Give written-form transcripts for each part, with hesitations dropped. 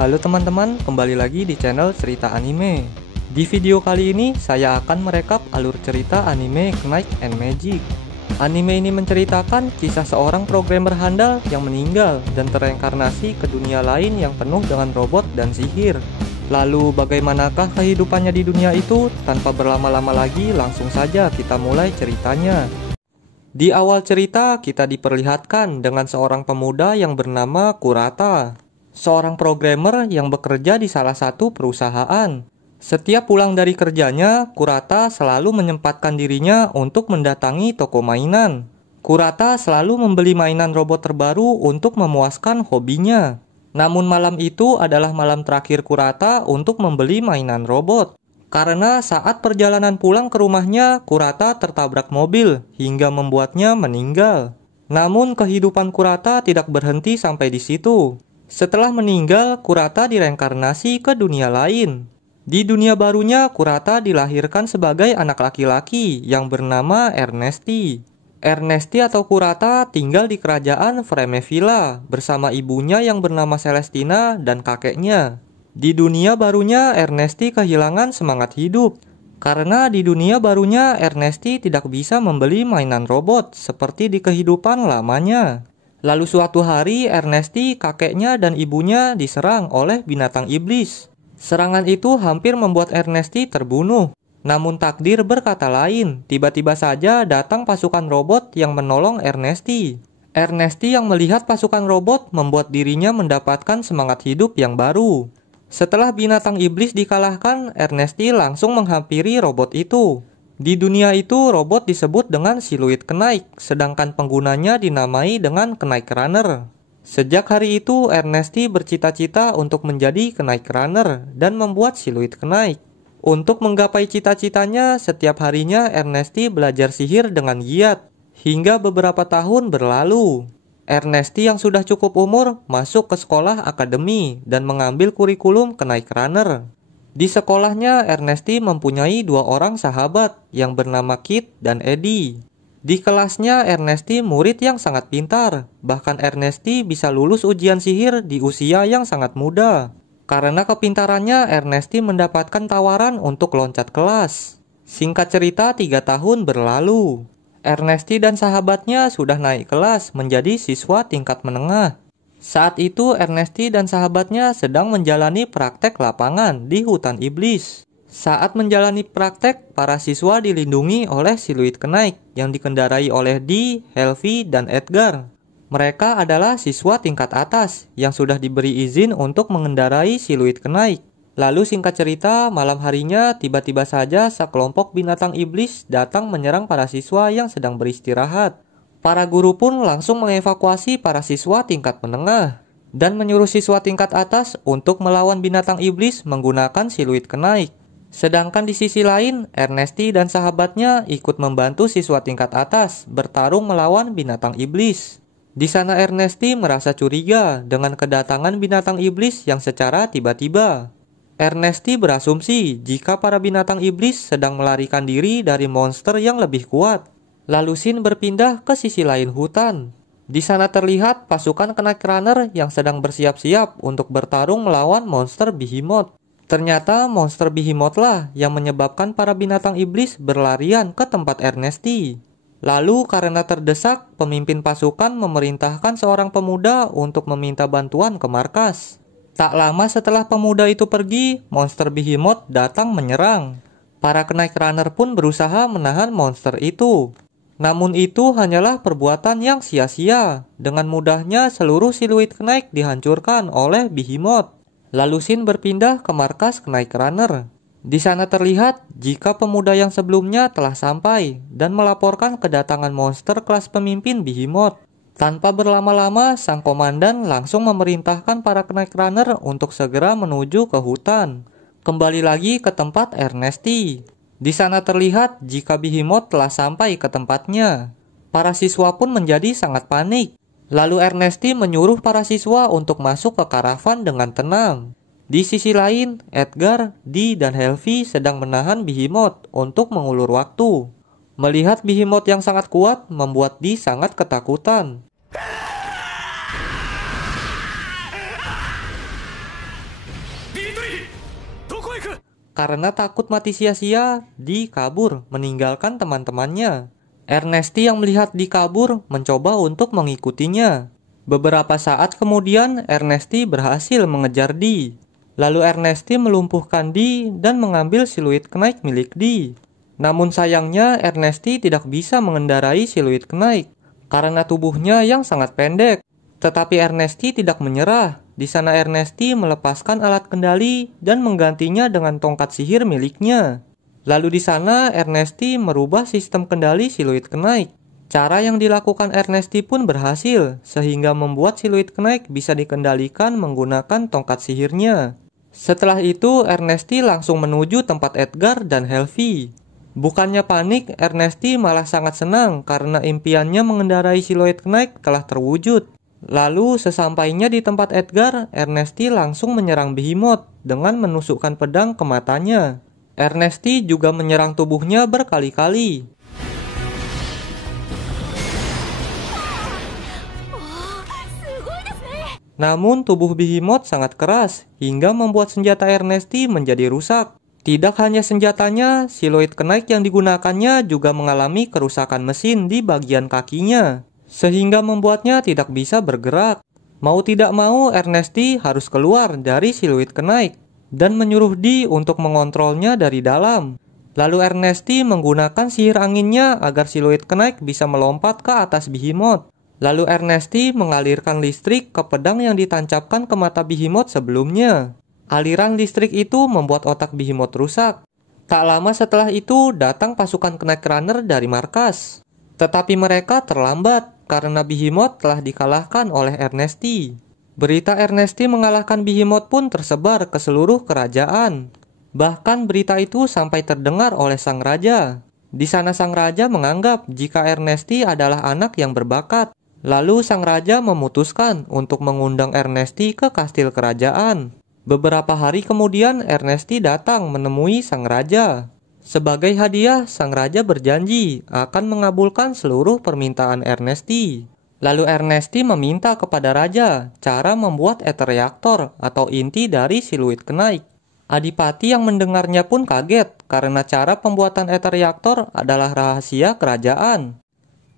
Halo teman-teman, kembali lagi di channel Cerita Anime. Di video kali ini, saya akan merekap alur cerita anime Knight and Magic. Anime ini menceritakan kisah seorang programmer handal yang meninggal dan tereinkarnasi ke dunia lain yang penuh dengan robot dan sihir. Lalu bagaimanakah kehidupannya di dunia itu? Tanpa berlama-lama lagi, langsung saja kita mulai ceritanya. Di awal cerita, kita diperlihatkan dengan seorang pemuda yang bernama Kurata. Seorang programmer yang bekerja di salah satu perusahaan. Setiap pulang dari kerjanya, Kurata selalu menyempatkan dirinya untuk mendatangi toko mainan. Kurata selalu membeli mainan robot terbaru untuk memuaskan hobinya. Namun malam itu adalah malam terakhir Kurata untuk membeli mainan robot. Karena saat perjalanan pulang ke rumahnya, Kurata tertabrak mobil hingga membuatnya meninggal. Namun kehidupan Kurata tidak berhenti sampai di situ. Setelah meninggal, Kurata direinkarnasi ke dunia lain. Di dunia barunya, Kurata dilahirkan sebagai anak laki-laki yang bernama Ernesti. Ernesti atau Kurata tinggal di kerajaan Fremevilla bersama ibunya yang bernama Celestina dan kakeknya. Di dunia barunya, Ernesti kehilangan semangat hidup. Karena di dunia barunya, Ernesti tidak bisa membeli mainan robot seperti di kehidupan lamanya. Lalu suatu hari, Ernesti, kakeknya, dan ibunya diserang oleh binatang iblis. Serangan itu hampir membuat Ernesti terbunuh. Namun takdir berkata lain, tiba-tiba saja datang pasukan robot yang menolong Ernesti. Ernesti yang melihat pasukan robot membuat dirinya mendapatkan semangat hidup yang baru. Setelah binatang iblis dikalahkan, Ernesti langsung menghampiri robot itu. Di dunia itu, robot disebut dengan siluit Knight, sedangkan penggunanya dinamai dengan Knight Runner. Sejak hari itu, Ernesti bercita-cita untuk menjadi Knight Runner dan membuat siluit Knight. Untuk menggapai cita-citanya, setiap harinya Ernesti belajar sihir dengan giat, hingga beberapa tahun berlalu. Ernesti yang sudah cukup umur masuk ke sekolah akademi dan mengambil kurikulum Knight Runner. Di sekolahnya, Ernesti mempunyai dua orang sahabat yang bernama Kit dan Eddie. Di kelasnya, Ernesti murid yang sangat pintar. Bahkan Ernesti bisa lulus ujian sihir di usia yang sangat muda. Karena kepintarannya, Ernesti mendapatkan tawaran untuk loncat kelas. Singkat cerita, 3 tahun berlalu. Ernesti dan sahabatnya sudah naik kelas menjadi siswa tingkat menengah. Saat itu Ernesti dan sahabatnya sedang menjalani praktek lapangan di hutan iblis. Saat menjalani praktek, para siswa dilindungi oleh siluit Knight yang dikendarai oleh Dee, Helvi, dan Edgar. Mereka adalah siswa tingkat atas yang sudah diberi izin untuk mengendarai siluit Knight. Lalu singkat cerita, malam harinya tiba-tiba saja sekelompok binatang iblis datang menyerang para siswa yang sedang beristirahat. Para guru pun langsung mengevakuasi para siswa tingkat menengah dan menyuruh siswa tingkat atas untuk melawan binatang iblis menggunakan siluit Knight. Sedangkan di sisi lain, Ernesti dan sahabatnya ikut membantu siswa tingkat atas bertarung melawan binatang iblis. Di sana Ernesti merasa curiga dengan kedatangan binatang iblis yang secara tiba-tiba. Ernesti berasumsi jika para binatang iblis sedang melarikan diri dari monster yang lebih kuat. Lalu Shin berpindah ke sisi lain hutan. Di sana terlihat pasukan Knight Runner yang sedang bersiap-siap untuk bertarung melawan monster Behemoth. Ternyata monster Behemoth lah yang menyebabkan para binatang iblis berlarian ke tempat Ernesti. Lalu karena terdesak, pemimpin pasukan memerintahkan seorang pemuda untuk meminta bantuan ke markas. Tak lama setelah pemuda itu pergi, monster Behemoth datang menyerang. Para Knight Runner pun berusaha menahan monster itu. Namun itu hanyalah perbuatan yang sia-sia. Dengan mudahnya seluruh siluit Knight dihancurkan oleh Behemoth. Lalu Shin berpindah ke markas Knight Runner. Di sana terlihat jika pemuda yang sebelumnya telah sampai dan melaporkan kedatangan monster kelas pemimpin Behemoth. Tanpa berlama-lama, sang komandan langsung memerintahkan para Knight Runner untuk segera menuju ke hutan. Kembali lagi ke tempat Ernesti. Di sana terlihat jika Behemoth telah sampai ke tempatnya. Para siswa pun menjadi sangat panik. Lalu Ernesti menyuruh para siswa untuk masuk ke karavan dengan tenang. Di sisi lain, Edgar, Dee, dan Helvi sedang menahan Behemoth untuk mengulur waktu. Melihat Behemoth yang sangat kuat membuat Dee sangat ketakutan. karena takut mati sia-sia, Dee kabur meninggalkan teman-temannya. Ernesty yang melihat Dee kabur mencoba untuk mengikutinya. Beberapa saat kemudian Ernesty berhasil mengejar Dee. Lalu Ernesty melumpuhkan Dee dan mengambil siluet Knight milik Dee. Namun sayangnya Ernesty tidak bisa mengendarai siluet Knight karena tubuhnya yang sangat pendek. Tetapi Ernesty tidak menyerah. Di sana Ernesty melepaskan alat kendali dan menggantinya dengan tongkat sihir miliknya. Lalu di sana Ernesty merubah sistem kendali siluet Knight. Cara yang dilakukan Ernesty pun berhasil, sehingga membuat siluet Knight bisa dikendalikan menggunakan tongkat sihirnya. Setelah itu Ernesty langsung menuju tempat Edgar dan Helvi. Bukannya panik, Ernesty malah sangat senang karena impiannya mengendarai siluet Knight telah terwujud. Lalu sesampainya di tempat Edgar, Ernesty langsung menyerang Behemoth dengan menusukkan pedang ke matanya. Ernesty juga menyerang tubuhnya berkali-kali. Namun tubuh Behemoth sangat keras hingga membuat senjata Ernesty menjadi rusak. Tidak hanya senjatanya, siluet Knight yang digunakannya juga mengalami kerusakan mesin di bagian kakinya, sehingga membuatnya tidak bisa bergerak. Mau tidak mau Ernesty harus keluar dari siluet Knight dan menyuruh Dee untuk mengontrolnya dari dalam. Lalu Ernesty menggunakan sihir anginnya agar siluet Knight bisa melompat ke atas Behemoth. Lalu Ernesty mengalirkan listrik ke pedang yang ditancapkan ke mata Behemoth sebelumnya. Aliran listrik itu membuat otak Behemoth rusak. Tak lama setelah itu datang pasukan Knight Runner dari markas. Tetapi mereka terlambat karena Behemoth telah dikalahkan oleh Ernesty. Berita Ernesty mengalahkan Behemoth pun tersebar ke seluruh kerajaan. Bahkan berita itu sampai terdengar oleh sang raja. Di sana sang raja menganggap jika Ernesty adalah anak yang berbakat. Lalu sang raja memutuskan untuk mengundang Ernesty ke kastil kerajaan. Beberapa hari kemudian Ernesty datang menemui sang raja. Sebagai hadiah, sang raja berjanji akan mengabulkan seluruh permintaan Ernesty. Lalu Ernesty meminta kepada raja cara membuat ether reaktor atau inti dari siluet Knight. Adipati yang mendengarnya pun kaget karena cara pembuatan ether reaktor adalah rahasia kerajaan.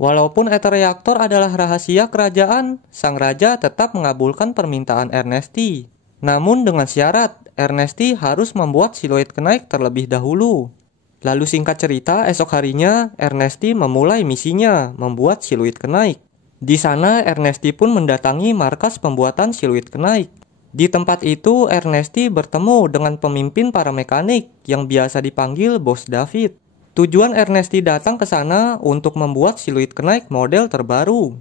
Walaupun ether reaktor adalah rahasia kerajaan, sang raja tetap mengabulkan permintaan Ernesty. Namun dengan syarat, Ernesty harus membuat siluet Knight terlebih dahulu. Lalu singkat cerita, esok harinya Ernesty memulai misinya membuat siluet Knight. Di sana Ernesty pun mendatangi markas pembuatan siluet Knight. Di tempat itu Ernesty bertemu dengan pemimpin para mekanik yang biasa dipanggil Bos David. Tujuan Ernesty datang ke sana untuk membuat siluet Knight model terbaru.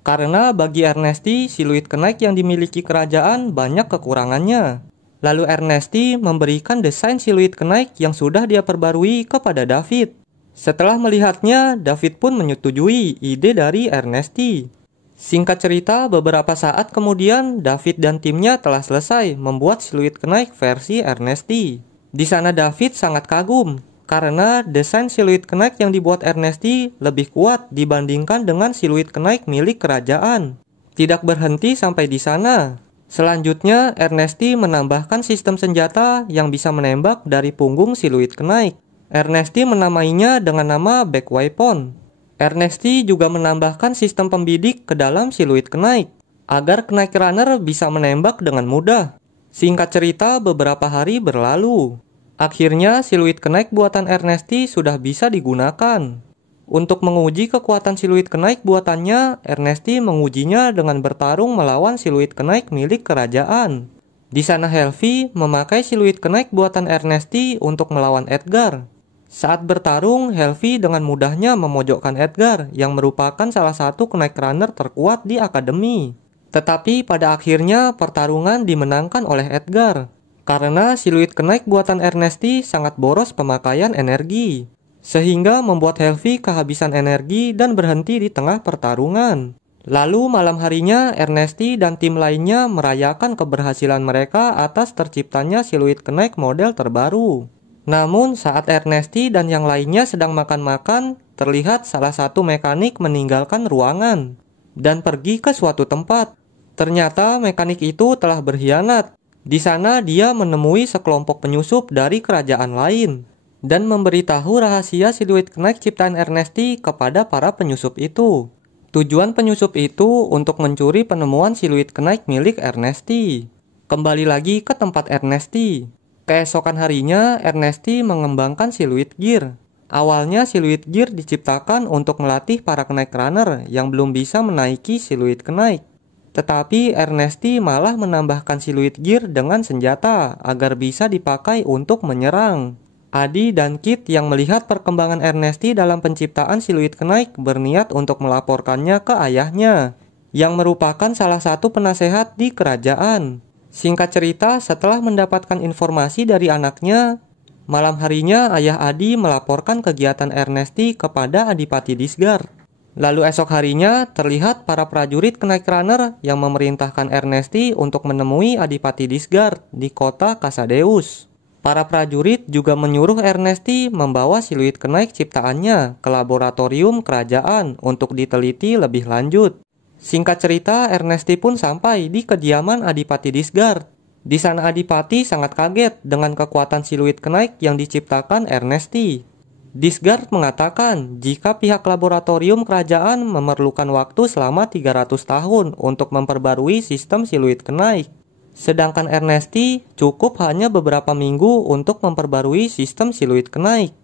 Karena bagi Ernesty, siluet Knight yang dimiliki kerajaan banyak kekurangannya. Lalu Ernesty memberikan desain siluet Knight yang sudah dia perbarui kepada David. Setelah melihatnya, David pun menyetujui ide dari Ernesty. Singkat cerita, beberapa saat kemudian David dan timnya telah selesai membuat siluet Knight versi Ernesty. Di sana David sangat kagum karena desain siluet Knight yang dibuat Ernesty lebih kuat dibandingkan dengan siluet Knight milik kerajaan. Tidak berhenti sampai di sana. Selanjutnya, Ernesty menambahkan sistem senjata yang bisa menembak dari punggung siluet Knight. Ernesty menamainya dengan nama Back Weapon. Ernesty juga menambahkan sistem pembidik ke dalam siluet Knight agar Knight Runner bisa menembak dengan mudah. Singkat cerita, beberapa hari berlalu. Akhirnya, siluet Knight buatan Ernesty sudah bisa digunakan. Untuk menguji kekuatan siluet Knight buatannya, Ernesty mengujinya dengan bertarung melawan siluet Knight milik kerajaan. Di sana Helvi memakai siluet Knight buatan Ernesty untuk melawan Edgar. Saat bertarung, Helvi dengan mudahnya memojokkan Edgar yang merupakan salah satu Knight Runner terkuat di akademi. Tetapi pada akhirnya pertarungan dimenangkan oleh Edgar. Karena siluet Knight buatan Ernesty sangat boros pemakaian energi, sehingga membuat Helvi kehabisan energi dan berhenti di tengah pertarungan. Lalu malam harinya Ernesty dan tim lainnya merayakan keberhasilan mereka atas terciptanya siluet Knight model terbaru. Namun saat Ernesty dan yang lainnya sedang makan-makan, terlihat salah satu mekanik meninggalkan ruangan dan pergi ke suatu tempat. Ternyata mekanik itu telah berkhianat Di sana dia menemui sekelompok penyusup dari kerajaan lain dan memberitahu rahasia siluet Knight ciptaan Ernesti kepada para penyusup itu. Tujuan penyusup itu untuk mencuri penemuan siluet Knight milik Ernesti. Kembali lagi ke tempat Ernesti. Keesokan harinya, Ernesti mengembangkan siluet gear. Awalnya siluet gear diciptakan untuk melatih para Knight Runner yang belum bisa menaiki siluet Knight. Tetapi Ernesti malah menambahkan siluet gear dengan senjata agar bisa dipakai untuk menyerang. Adi dan Kit yang melihat perkembangan Ernesti dalam penciptaan siluet Knight berniat untuk melaporkannya ke ayahnya, yang merupakan salah satu penasehat di kerajaan. Singkat cerita, setelah mendapatkan informasi dari anaknya, malam harinya ayah Adi melaporkan kegiatan Ernesti kepada Adipati Disgard. Lalu esok harinya terlihat para prajurit Knight Runner yang memerintahkan Ernesti untuk menemui Adipati Disgard di kota Casadeus. Para prajurit juga menyuruh Ernesti membawa siluet Knight ciptaannya ke laboratorium kerajaan untuk diteliti lebih lanjut. Singkat cerita, Ernesti pun sampai di kediaman Adipati Disgard. Di sana Adipati sangat kaget dengan kekuatan siluet Knight yang diciptakan Ernesti. Disgard mengatakan jika pihak laboratorium kerajaan memerlukan waktu selama 300 tahun untuk memperbarui sistem siluet Knight. Sedangkan Ernesti cukup hanya beberapa minggu untuk memperbarui sistem siluet Knight.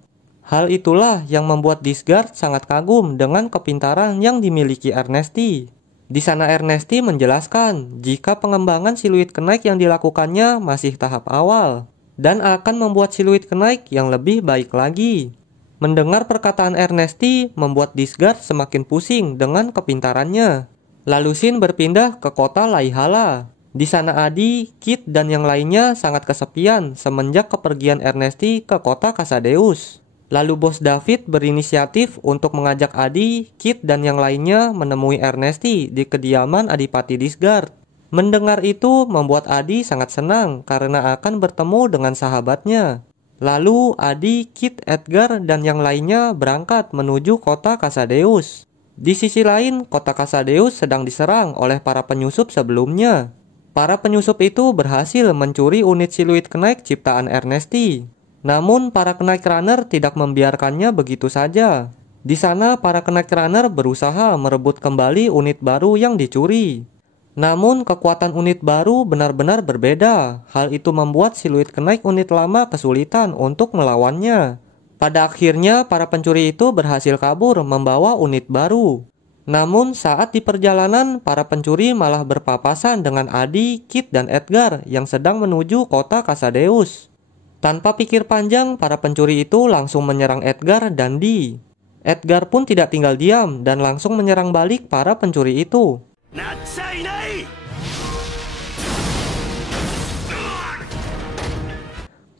Hal itulah yang membuat Disgard sangat kagum dengan kepintaran yang dimiliki Ernesti. Di sana Ernesti menjelaskan jika pengembangan siluet Knight yang dilakukannya masih tahap awal dan akan membuat siluet Knight yang lebih baik lagi. Mendengar perkataan Ernesti membuat Disgard semakin pusing dengan kepintarannya. Lalu Shin berpindah ke kota Laihala. Di sana Adi, Kit, dan yang lainnya sangat kesepian semenjak kepergian Ernesti ke kota Casadeus. Lalu bos David berinisiatif untuk mengajak Adi, Kit, dan yang lainnya menemui Ernesti di kediaman Adipati Disgard. Mendengar itu membuat Adi sangat senang karena akan bertemu dengan sahabatnya. Lalu Adi, Kit, Edgar, dan yang lainnya berangkat menuju kota Casadeus. Di sisi lain, kota Casadeus sedang diserang oleh para penyusup sebelumnya. Para penyusup itu berhasil mencuri unit siluet Knight ciptaan Ernesti. Namun para Knight Runner tidak membiarkannya begitu saja. Di sana para Knight Runner berusaha merebut kembali unit baru yang dicuri. Namun kekuatan unit baru benar-benar berbeda. Hal itu membuat siluet Knight unit lama kesulitan untuk melawannya. Pada akhirnya para pencuri itu berhasil kabur membawa unit baru. Namun saat di perjalanan para pencuri malah berpapasan dengan Adi, Kit, dan Edgar yang sedang menuju kota Casadeus. Tanpa pikir panjang, para pencuri itu langsung menyerang Edgar dan Dee. Edgar pun tidak tinggal diam dan langsung menyerang balik para pencuri itu.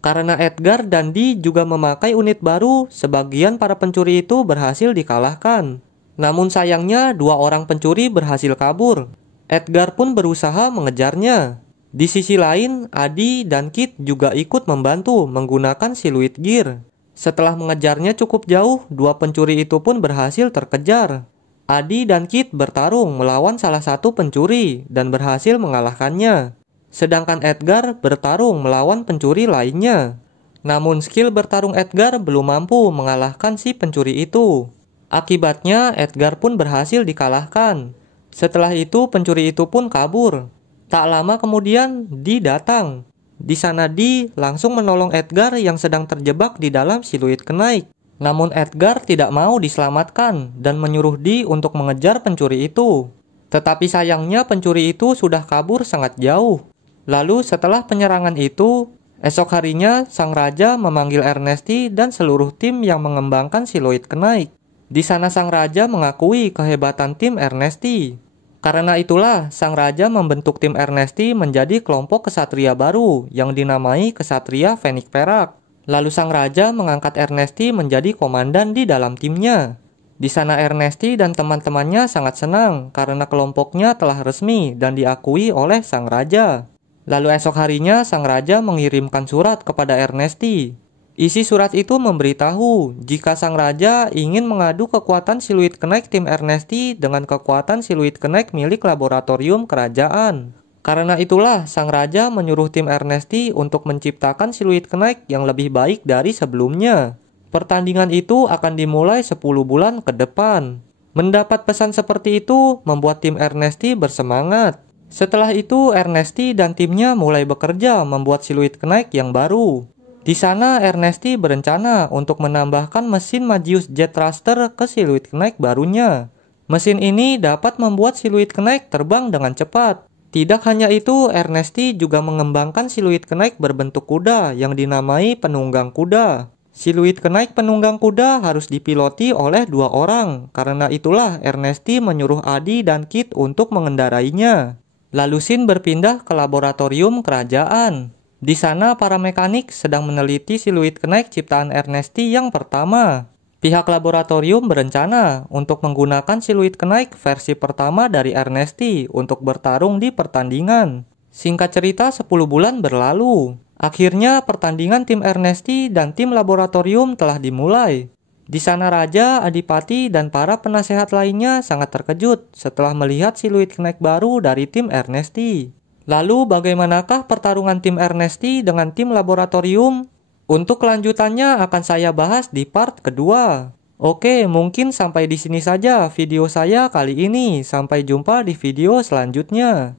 Karena Edgar dan Dee juga memakai unit baru, sebagian para pencuri itu berhasil dikalahkan. Namun sayangnya, dua orang pencuri berhasil kabur. Edgar pun berusaha mengejarnya. Di sisi lain, Adi dan Kit juga ikut membantu menggunakan siluet gear. Setelah mengejarnya cukup jauh, dua pencuri itu pun berhasil terkejar. Adi dan Kit bertarung melawan salah satu pencuri dan berhasil mengalahkannya. Sedangkan Edgar bertarung melawan pencuri lainnya. Namun skill bertarung Edgar belum mampu mengalahkan si pencuri itu. Akibatnya Edgar pun berhasil dikalahkan. Setelah itu pencuri itu pun kabur. Tak lama kemudian, Dee datang. Di sana Dee langsung menolong Edgar yang sedang terjebak di dalam siluet Knight. Namun Edgar tidak mau diselamatkan dan menyuruh Dee untuk mengejar pencuri itu. Tetapi sayangnya pencuri itu sudah kabur sangat jauh. Lalu setelah penyerangan itu, esok harinya sang raja memanggil Ernesti dan seluruh tim yang mengembangkan siluet Knight. Di sana sang raja mengakui kehebatan tim Ernesti. Karena itulah, sang raja membentuk tim Ernesti menjadi kelompok kesatria baru yang dinamai Kesatria Fenix Perak. Lalu sang raja mengangkat Ernesti menjadi komandan di dalam timnya. Di sana Ernesti dan teman-temannya sangat senang karena kelompoknya telah resmi dan diakui oleh sang raja. Lalu esok harinya sang raja mengirimkan surat kepada Ernesti. Isi surat itu memberitahu jika sang raja ingin mengadu kekuatan siluet Knight tim Ernesti dengan kekuatan siluet Knight milik laboratorium kerajaan. Karena itulah sang raja menyuruh tim Ernesti untuk menciptakan siluet Knight yang lebih baik dari sebelumnya. Pertandingan itu akan dimulai 10 bulan ke depan. Mendapat pesan seperti itu membuat tim Ernesti bersemangat. Setelah itu Ernesti dan timnya mulai bekerja membuat siluet Knight yang baru. Di sana Ernesti berencana untuk menambahkan mesin Magius Jet Thruster ke siluet Knight barunya. Mesin ini dapat membuat siluet Knight terbang dengan cepat. Tidak hanya itu, Ernesti juga mengembangkan siluet Knight berbentuk kuda yang dinamai penunggang kuda. Siluet Knight penunggang kuda harus dipiloti oleh 2 orang. Karena itulah Ernesti menyuruh Adi dan Kit untuk mengendarainya. Lalu Shin berpindah ke laboratorium kerajaan. Di sana para mekanik sedang meneliti siluet Knight ciptaan Ernesti yang pertama. Pihak laboratorium berencana untuk menggunakan siluet Knight versi pertama dari Ernesti untuk bertarung di pertandingan. Singkat cerita 10 bulan berlalu. Akhirnya pertandingan tim Ernesti dan tim laboratorium telah dimulai. Di sana Raja, Adipati, dan para penasehat lainnya sangat terkejut setelah melihat siluet Knight baru dari tim Ernesti. Lalu bagaimanakah pertarungan tim Ernesti dengan tim laboratorium? Untuk kelanjutannya akan saya bahas di part kedua. Oke, mungkin sampai di sini saja video saya kali ini. Sampai jumpa di video selanjutnya.